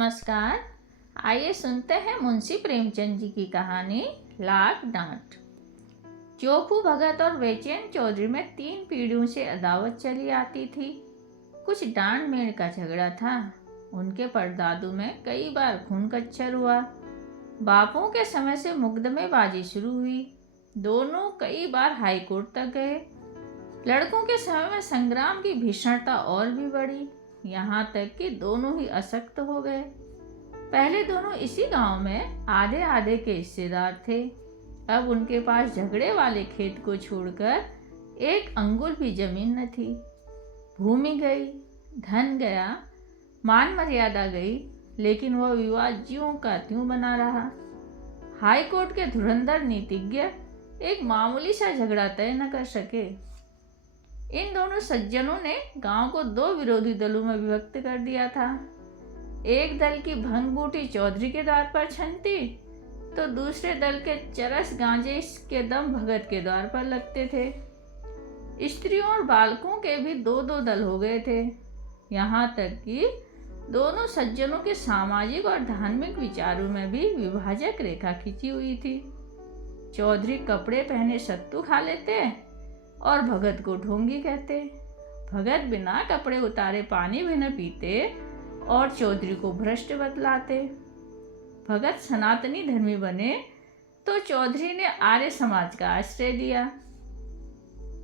नमस्कार। आइए सुनते हैं मुंशी प्रेमचंद जी की कहानी लाख डांट। चोखू भगत और बेचैन चौधरी में 3 पीढ़ियों से अदावत चली आती थी। कुछ डांड मेड़ का झगड़ा था। उनके परदादू में कई बार खून कच्चर हुआ। बापों के समय से मुकदमेबाजी शुरू हुई। दोनों कई बार हाई कोर्ट तक गए। लड़कों के समय में संग्राम की भीषणता और भी बढ़ी, यहाँ तक कि दोनों ही अशक्त हो गए। पहले दोनों इसी गांव में आधे आधे के हिस्सेदार थे। अब उनके पास झगड़े वाले खेत को छोड़कर एक अंगुल भी जमीन न थी। भूमि गई, धन गया, मान मर्यादा गई, लेकिन वह विवाद ज्यों का त्यों बना रहा। हाई कोर्ट के धुरंधर नीतिज्ञ एक मामूली सा झगड़ा तय न कर सके। इन दोनों सज्जनों ने गांव को 2 विरोधी दलों में विभक्त कर दिया था। एक दल की भंग-बूटी चौधरी के द्वार पर छनती, तो दूसरे दल के चरस गांजे के दम भगत के द्वार पर लगते थे। स्त्रियों और बालकों के भी 2-2 दल हो गए थे। यहाँ तक कि दोनों सज्जनों के सामाजिक और धार्मिक विचारों में भी विभाजक रेखा खींची हुई थी। चौधरी कपड़े पहने सत्तू खा लेते और भगत को ढोंगी कहते। भगत बिना कपड़े उतारे पानी भी न पीते और चौधरी को भ्रष्ट बतलाते। भगत सनातनी धर्मी बने तो चौधरी ने आर्य समाज का आश्रय दिया।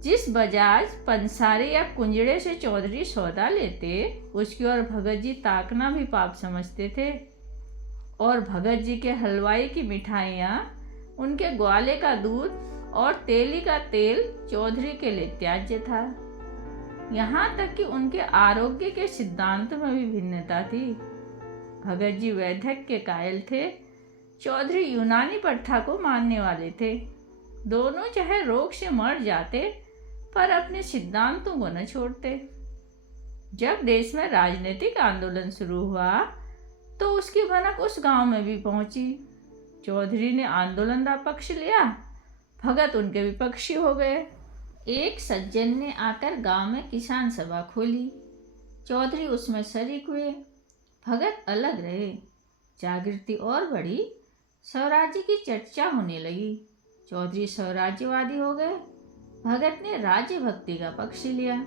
जिस बजाज, पंसारे या कुंजड़े से चौधरी सौदा लेते, उसकी ओर भगत जी ताकना भी पाप समझते थे। और भगत जी के हलवाई की मिठाइयाँ, उनके ग्वाले का दूध और तेली का तेल चौधरी के लिए त्याज्य था। यहाँ तक कि उनके आरोग्य के सिद्धांत में भी भिन्नता थी। भगत जी वैद्यक के कायल थे, चौधरी यूनानी प्रथा को मानने वाले थे। दोनों चाहे रोग से मर जाते, पर अपने सिद्धांतों को न छोड़ते। जब देश में राजनीतिक आंदोलन शुरू हुआ, तो उसकी भनक उस गांव में भी पहुंची। चौधरी ने आंदोलन का पक्ष लिया, भगत उनके विपक्षी हो गए। एक सज्जन ने आकर गांव में किसान सभा खोली। चौधरी उसमें शरीक हुए, भगत अलग रहे। जागृति और बढ़ी, स्वराज्य की चर्चा होने लगी। चौधरी स्वराज्यवादी हो गए, भगत ने राज्य भक्ति का पक्ष लिया।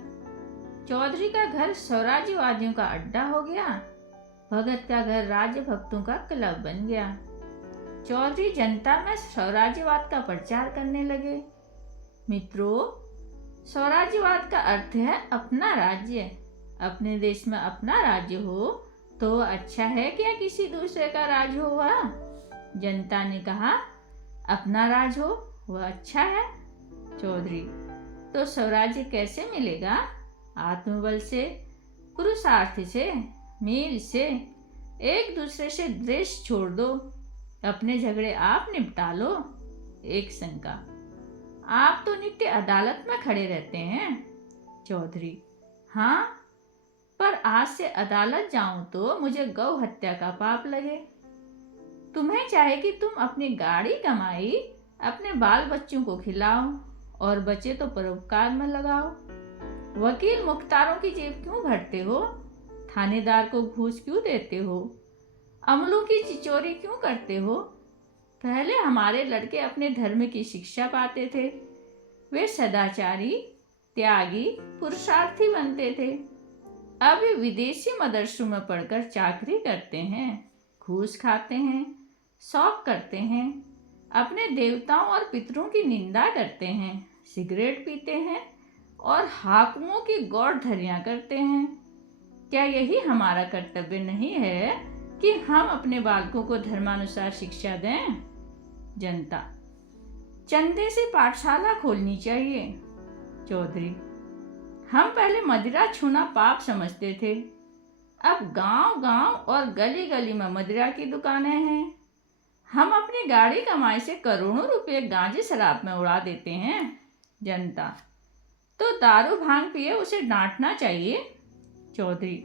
चौधरी का घर स्वराज्यवादियों का अड्डा हो गया, भगत का घर राज्य भक्तों का क्लब बन गया। चौधरी जनता में स्वराज्यवाद का प्रचार करने लगे। मित्रों, स्वराज्यवाद का अर्थ है अपना राज्य। अपने देश में अपना राज्य हो तो अच्छा है क्या किसी दूसरे का राज हो वह? जनता ने कहा, अपना राज हो वह अच्छा है। चौधरी, तो स्वराज्य कैसे मिलेगा? आत्मबल से, पुरुषार्थ से, मील से। एक दूसरे से द्वेष छोड़ दो, अपने झगड़े आप निपटा लो। एक शंका, आप तो नित्य अदालत में खड़े रहते हैं। चौधरी, हाँ, पर आज से अदालत जाऊं तो मुझे गौ हत्या का पाप लगे। तुम्हें चाहे कि तुम अपनी गाड़ी कमाई अपने बाल बच्चों को खिलाओ और बचे तो परोपकार में लगाओ। वकील मुख्तारों की जेब क्यों भरते हो? थानेदार को घूस क्यों देते हो? अमलों की चिचोरी क्यों करते हो? पहले हमारे लड़के अपने धर्म की शिक्षा पाते थे, वे सदाचारी, त्यागी, पुरुषार्थी बनते थे। अब वे विदेशी मदरसों में पढ़कर चाकरी करते हैं, घूस खाते हैं, शौक करते हैं, अपने देवताओं और पितरों की निंदा करते हैं, सिगरेट पीते हैं और हाकिमों की गौरधरियाँ करते हैं। क्या यही हमारा कर्तव्य नहीं है कि हम अपने बालकों को धर्मानुसार शिक्षा दें? जनता, चंदे से पाठशाला खोलनी चाहिए। चौधरी, हम पहले मदिरा छूना पाप समझते थे, अब गांव-गांव और गली-गली में मदिरा की दुकानें हैं। हम अपनी गाड़ी कमाई से करोड़ों रुपए गांजे शराब में उड़ा देते हैं। जनता, तो दारू भांग पिए उसे डांटना चाहिए। चौधरी,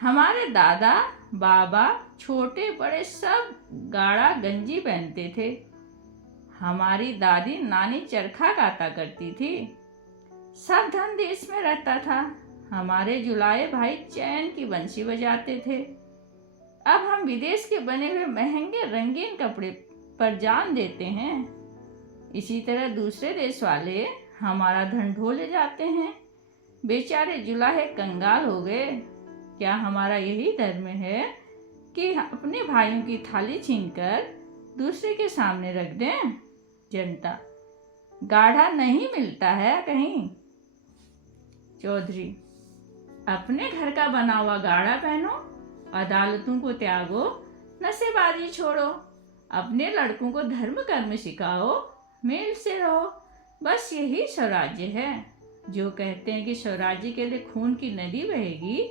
हमारे दादा बाबा छोटे बड़े सब गाढ़ा गंजी पहनते थे। हमारी दादी नानी चरखा काता करती थी। सब धन देश में रहता था। हमारे जुलाए भाई चैन की बंसी बजाते थे। अब हम विदेश के बने हुए महंगे रंगीन कपड़े पर जान देते हैं, इसी तरह दूसरे देश वाले हमारा धन ढो ले जाते हैं। बेचारे जुलाहे कंगाल हो गए। क्या हमारा यही धर्म है कि अपने भाइयों की थाली छीनकर दूसरे के सामने रख दें? जनता, गाढ़ा नहीं मिलता है कहीं। चौधरी, अपने घर का बना हुआ गाढ़ा पहनो, अदालतों को त्यागो, नशेबाजी छोड़ो, अपने लड़कों को धर्म कर्म सिखाओ, मेल से रहो। बस यही स्वराज्य है। जो कहते हैं कि स्वराज्य के लिए खून की नदी बहेगी,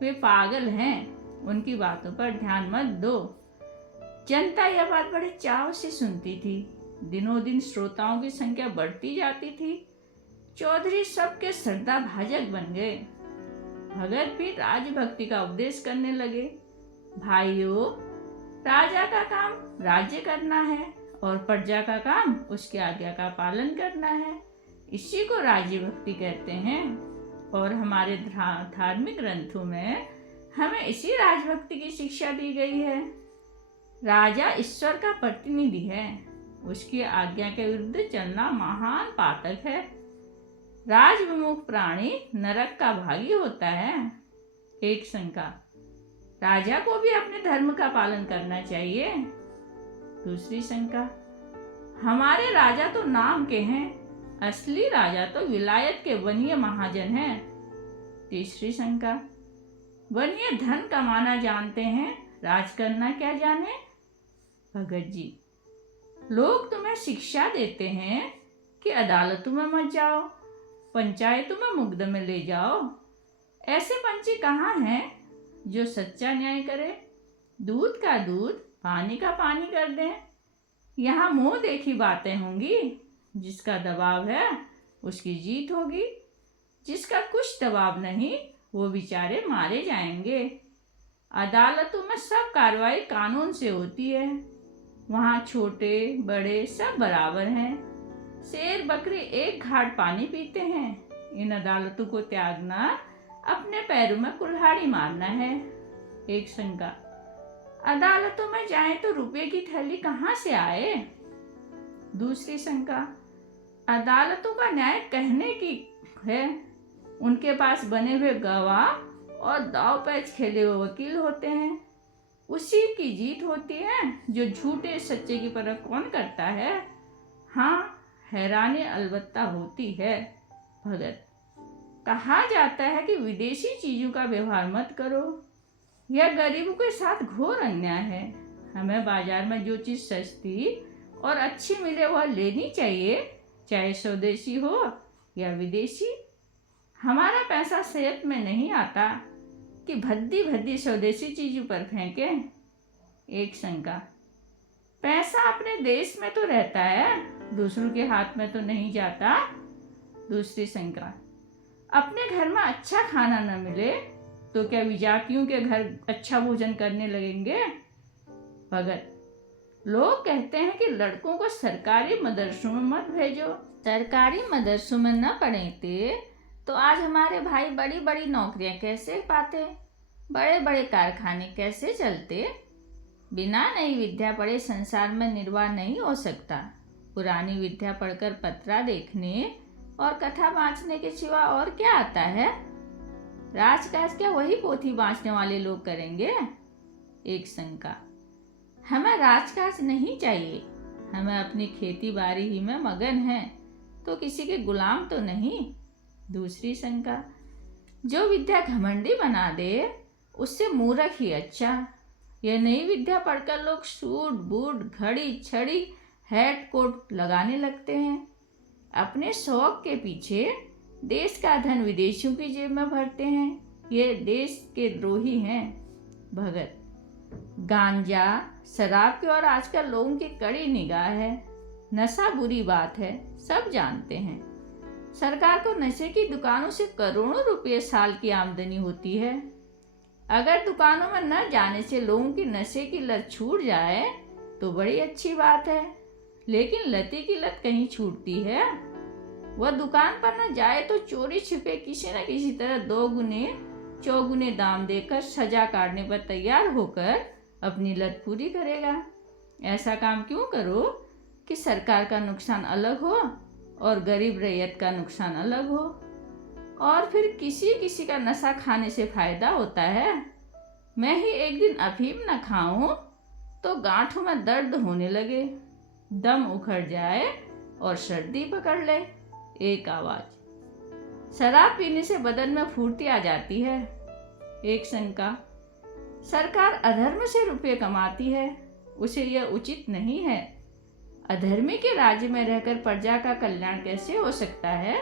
वे पागल हैं। उनकी बातों पर ध्यान मत दो। जनता यह बात बड़े चाव से सुनती थी। दिनों दिन श्रोताओं की संख्या बढ़ती जाती थी। चौधरी सबके श्रद्धा भाजक बन गए। भगत भी राजभक्ति का उपदेश करने लगे। भाइयों, राजा का काम राज्य करना है और प्रजा का काम उसकी आज्ञा का पालन करना है। इसी को राज्य भक्ति कहते हैं और हमारे धार्मिक ग्रंथों में हमें इसी राजभक्ति की शिक्षा दी गई है। राजा ईश्वर का प्रतिनिधि है, उसकी आज्ञा के विरुद्ध चलना महान पातक है। राजविमुख प्राणी नरक का भागी होता है। एक शंका, राजा को भी अपने धर्म का पालन करना चाहिए। दूसरी शंका, हमारे राजा तो नाम के हैं, असली राजा तो विलायत के वनीय महाजन हैं। तीसरी शंका, वनीय धन कमाना जानते हैं, राज करना क्या जाने। भगत जी, लोग तुम्हें शिक्षा देते हैं कि अदालतों में मत जाओ, पंचायतों में मुकदमे ले जाओ। ऐसे पंछी कहाँ हैं जो सच्चा न्याय करे, दूध का दूध पानी का पानी कर दें। यहाँ मुंह देखी बातें होंगी। जिसका दबाव है उसकी जीत होगी, जिसका कुछ दबाव नहीं वो बेचारे मारे जाएंगे। अदालतों में सब कार्रवाई कानून से होती है। वहाँ छोटे बड़े सब बराबर हैं। शेर बकरी एक घाट पानी पीते हैं। इन अदालतों को त्यागना अपने पैरों में कुल्हाड़ी मारना है। एक शंका, अदालतों में जाएं तो रुपये की थैली कहाँ से आए। दूसरी शंका, अदालतों का न्याय कहने की है, उनके पास बने हुए गवाह और दाव पैच खेले हुए वकील होते हैं। उसी की जीत होती है। जो झूठे सच्चे की परख कौन करता है। हाँ, हैरानी अलबत्ता होती है। भगत, कहा जाता है कि विदेशी चीजों का व्यवहार मत करो। यह गरीबों के साथ घोर अन्याय है। हमें बाजार में जो चीज सस्ती और अच्छी मिले वह लेनी चाहिए, चाहे स्वदेशी हो या विदेशी। हमारा पैसा सेहत में नहीं आता कि भद्दी भद्दी स्वदेशी चीजों पर फेंके। एक शंका, पैसा अपने देश में तो रहता है, दूसरों के हाथ में तो नहीं जाता। दूसरी शंका, अपने घर में अच्छा खाना न मिले तो क्या विजातियों के घर अच्छा भोजन करने लगेंगे। भगत, लोग कहते हैं कि लड़कों को सरकारी मदरसों में मत भेजो। सरकारी मदरसों में न पढ़ते तो आज हमारे भाई बड़ी बड़ी नौकरियां कैसे पाते, बड़े बड़े कारखाने कैसे चलते। बिना नई विद्या पढ़े संसार में निर्वाह नहीं हो सकता। पुरानी विद्या पढ़कर पत्रा देखने और कथा बाँचने के सिवा और क्या आता है। राजकाज क्या वही पोथी बाँचने वाले लोग करेंगे। एक शंका, हमें राजकाज नहीं चाहिए, हमें अपनी खेती बाड़ी ही में मगन हैं, तो किसी के गुलाम तो नहीं। दूसरी शंका, जो विद्या घमंडी बना दे उससे मूर्ख ही अच्छा। यह नई विद्या पढ़कर लोग सूट बूट घड़ी छड़ी हैट कोट लगाने लगते हैं। अपने शौक के पीछे देश का धन विदेशियों की जेब में भरते हैं। ये देश के द्रोही हैं। भगत, गांजा शराब की ओर आजकल लोगों की कड़ी निगाह है। नशा बुरी बात है, सब जानते हैं। सरकार को नशे की दुकानों से करोड़ों रुपए साल की आमदनी होती है। अगर दुकानों में न जाने से लोगों की नशे की लत छूट जाए तो बड़ी अच्छी बात है, लेकिन लती की लत कहीं छूटती है। वह दुकान पर न जाए तो चोरी छिपे किसी न किसी तरह 2 गुने 4 गुने दाम देकर सजा काटने पर तैयार होकर अपनी लत पूरी करेगा। ऐसा काम क्यों करो कि सरकार का नुकसान अलग हो और गरीब रैयत का नुकसान अलग हो। और फिर किसी किसी का नशा खाने से फायदा होता है। मैं ही एक दिन अफीम न खाऊं तो गांठों में दर्द होने लगे, दम उखड़ जाए और सर्दी पकड़ ले। एक आवाज। शराब पीने से बदन में फुर्ती आ जाती है। एक शंका। सरकार अधर्म से रुपये कमाती है, उसे यह उचित नहीं है। अधर्मी के राज्य में रहकर प्रजा का कल्याण कैसे हो सकता है।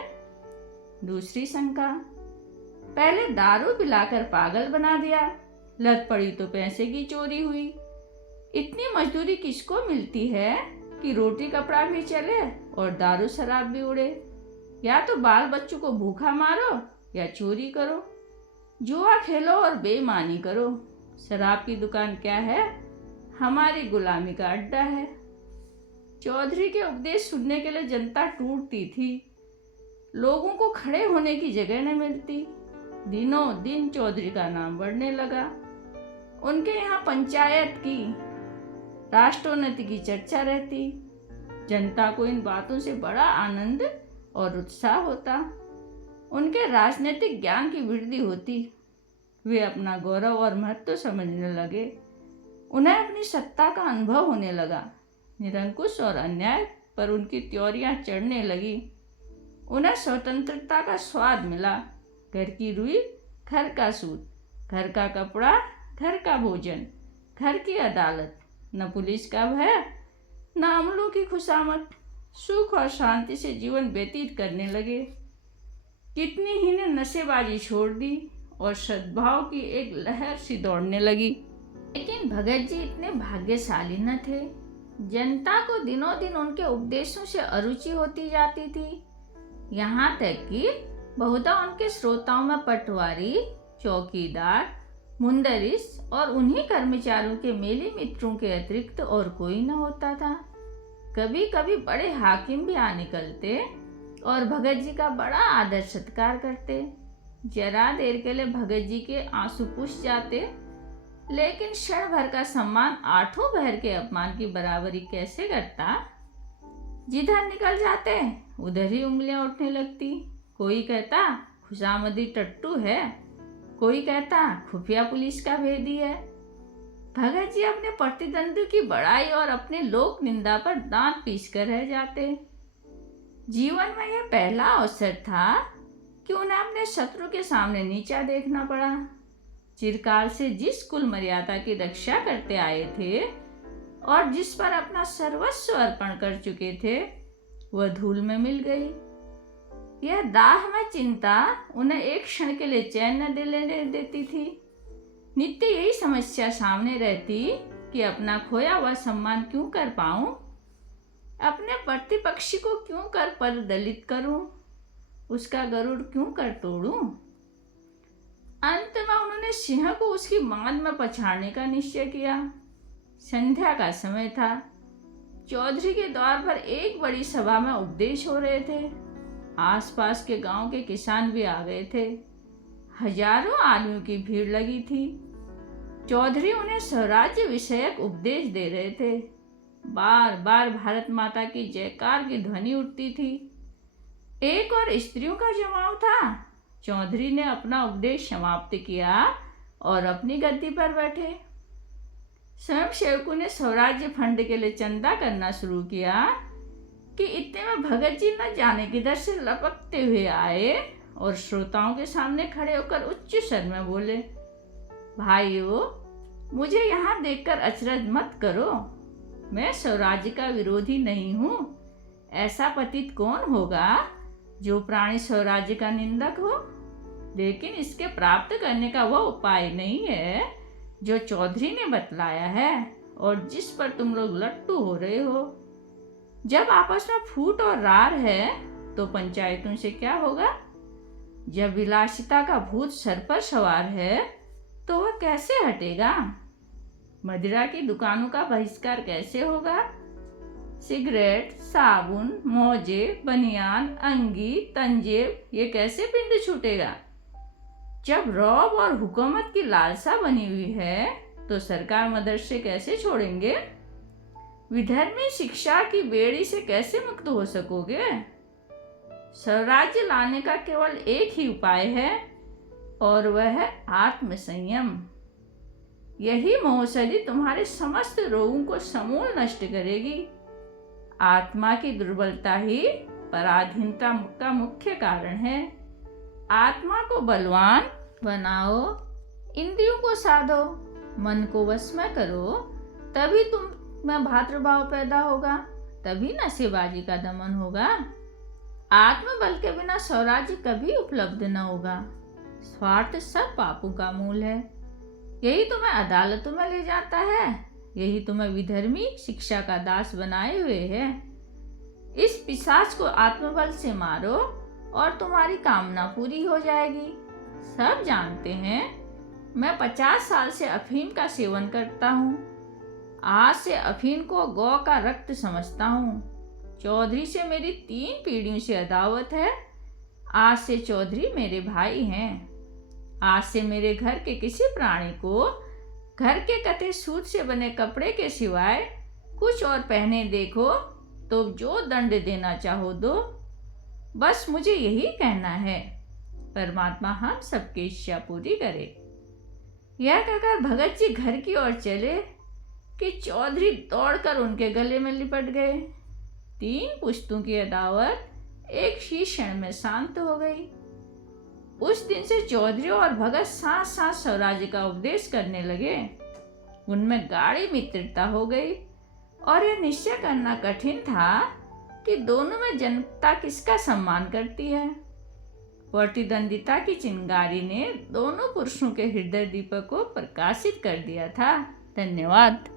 दूसरी शंका। पहले दारू पिलाकर पागल बना दिया, लत पड़ी तो पैसे की चोरी हुई। इतनी मजदूरी किसको मिलती है कि रोटी कपड़ा भी चले और दारू शराब भी उड़े। या तो बाल बच्चों को भूखा मारो या चोरी करो, जुआ खेलो और बेईमानी करो। शराब की दुकान क्या है, हमारी गुलामी का अड्डा है। चौधरी के उपदेश सुनने के लिए जनता टूटती थी। लोगों को खड़े होने की जगह न मिलती। दिनों दिन चौधरी का नाम बढ़ने लगा। उनके यहाँ पंचायत की, राष्ट्रोन्नति की चर्चा रहती। जनता को इन बातों से बड़ा आनंद और उत्साह होता। उनके राजनीतिक ज्ञान की वृद्धि होती। वे अपना गौरव और महत्व समझने लगे। उन्हें अपनी सत्ता का अनुभव होने लगा। निरंकुश और अन्याय पर उनकी त्योरियां चढ़ने लगी। उन्हें स्वतंत्रता का स्वाद मिला। घर की रुई, घर का सूत, घर का कपड़ा, घर का भोजन, घर की अदालत, न पुलिस का भय न अमलों की खुशामद। सुख और शांति से जीवन व्यतीत करने लगे। कितनी ही ने नशेबाजी छोड़ दी और सद्भाव की एक लहर सी दौड़ने लगी। लेकिन भगत जी इतने भाग्यशाली न थे। जनता को दिनों दिन उनके उपदेशों से अरुचि होती जाती थी। यहाँ तक कि बहुधा उनके श्रोताओं में पटवारी, चौकीदार, मुंदरिस और उन्हीं कर्मचारियों के मेले मित्रों के अतिरिक्त और कोई न होता था। कभी कभी बड़े हाकिम भी आ निकलते और भगत जी का बड़ा आदर सत्कार करते। जरा देर के लिए भगत जी के आंसू पुछ जाते, लेकिन क्षण भर का सम्मान आठों पहर के अपमान की बराबरी कैसे करता। जिधर निकल जाते उधर ही उंगलियां उठने लगती। कोई कहता खुशामदी टट्टू है, कोई कहता खुफिया पुलिस का भेदी है। भगत जी अपने प्रतिद्वंदी की बड़ाई और अपने लोक निंदा पर दांत पीस कर रह जाते। जीवन में यह पहला अवसर था कि उन्हें अपने शत्रु के सामने नीचा देखना पड़ा। चिरकाल से जिस कुल मर्यादा की रक्षा करते आए थे और जिस पर अपना सर्वस्व अर्पण कर चुके थे, वह धूल में मिल गई। यह दाह में चिंता उन्हें एक क्षण के लिए चैन न दिलाने देती थी। नित्य यही समस्या सामने रहती कि अपना खोया हुआ सम्मान क्यों कर पाऊं, अपने प्रतिपक्षी को क्यों कर परदलित करूं, उसका गरुड़ क्यों कर तोड़ूं। अंत में उन्होंने सिंह को उसकी मांद में पछाड़ने का निश्चय किया। संध्या का समय था। चौधरी के द्वार पर एक बड़ी सभा में उपदेश हो रहे थे। आसपास के गांव के किसान भी आ गए थे। हजारों आदमियों की भीड़ लगी थी। चौधरी उन्हें स्वराज्य विषयक उपदेश दे रहे थे। बार बार भारत माता की जयकार की ध्वनि उठती थी। एक और स्त्रियों का जमाव था। चौधरी ने अपना उपदेश समाप्त किया और अपनी गद्दी पर बैठे। स्वयं सेवकों ने स्वराज्य फंड के लिए चंदा करना शुरू किया कि इतने में भगत जी न जाने किधर से लपकते हुए आए और श्रोताओं के सामने खड़े होकर उच्च स्वर में बोले, भाइयों, मुझे यहाँ देखकर अचरज मत करो। मैं स्वराज्य का विरोधी नहीं हूँ। ऐसा पतित कौन होगा जो प्राणी स्वराज्य का निंदक हो। लेकिन इसके प्राप्त करने का वह उपाय नहीं है जो चौधरी ने बतलाया है और जिस पर तुम लोग लट्टू हो रहे हो। जब आपस में फूट और रार है तो पंचायतों से क्या होगा। जब विलासिता का भूत सर पर सवार है तो वह कैसे हटेगा। मदिरा की दुकानों का बहिष्कार कैसे होगा। सिगरेट, साबुन, मोजे, बनियान, अंगी, तंजेब ये कैसे पिंड छूटेगा। जब रौब और हुकूमत की लालसा बनी हुई है तो सरकार मदरसे कैसे छोड़ेंगे? विधर्मी शिक्षा की बेड़ी से कैसे मुक्त हो सकोगे? स्वराज्य लाने का केवल एक ही उपाय है और वह है आत्मसंयम। यही मोहशरी तुम्हारे समस्त रोगों को समूल नष्ट करेगी। आत्मा की दुर्बलता ही पराधीनता का मुख्य कारण है। आत्मा को बलवान बनाओ, इंद्रियों को साधो, मन को वश में करो, तभी तुम में भातृभाव पैदा होगा, तभी नशेबाजी का दमन होगा। आत्मबल के बिना स्वराज्य कभी उपलब्ध न होगा। स्वार्थ सब पापों का मूल है। यही तुम्हें अदालतों में ले जाता है, यही तुम्हें विधर्मी शिक्षा का दास बनाए हुए है। इस पिशाच को आत्मबल से मारो और तुम्हारी कामना पूरी हो जाएगी। सब जानते हैं मैं 50 साल से अफीम का सेवन करता हूँ। आज से अफीम को गौ का रक्त समझता हूँ। चौधरी से मेरी 3 पीढ़ियों से अदावत है। आज से चौधरी मेरे भाई हैं। आज से मेरे घर के किसी प्राणी को घर के कटे सूत से बने कपड़े के सिवाय कुछ और पहने देखो तो जो दंड देना चाहो दो। बस मुझे यही कहना है। परमात्मा हम सबकी इच्छा पूरी करे। यह कहकर भगत जी घर की ओर चले कि चौधरी दौड़कर उनके गले में लिपट गए। 3 पुश्तों की अदावत एक ही क्षण में शांत हो गई। उस दिन से चौधरी और भगत साथ साथ स्वराज्य का उपदेश करने लगे। उनमें गाढ़ी मित्रता हो गई और यह निश्चय करना कठिन था कि दोनों में जनता किसका सम्मान करती है। प्रतिद्वंदिता की चिंगारी ने दोनों पुरुषों के हृदय दीपक को प्रकाशित कर दिया था। धन्यवाद।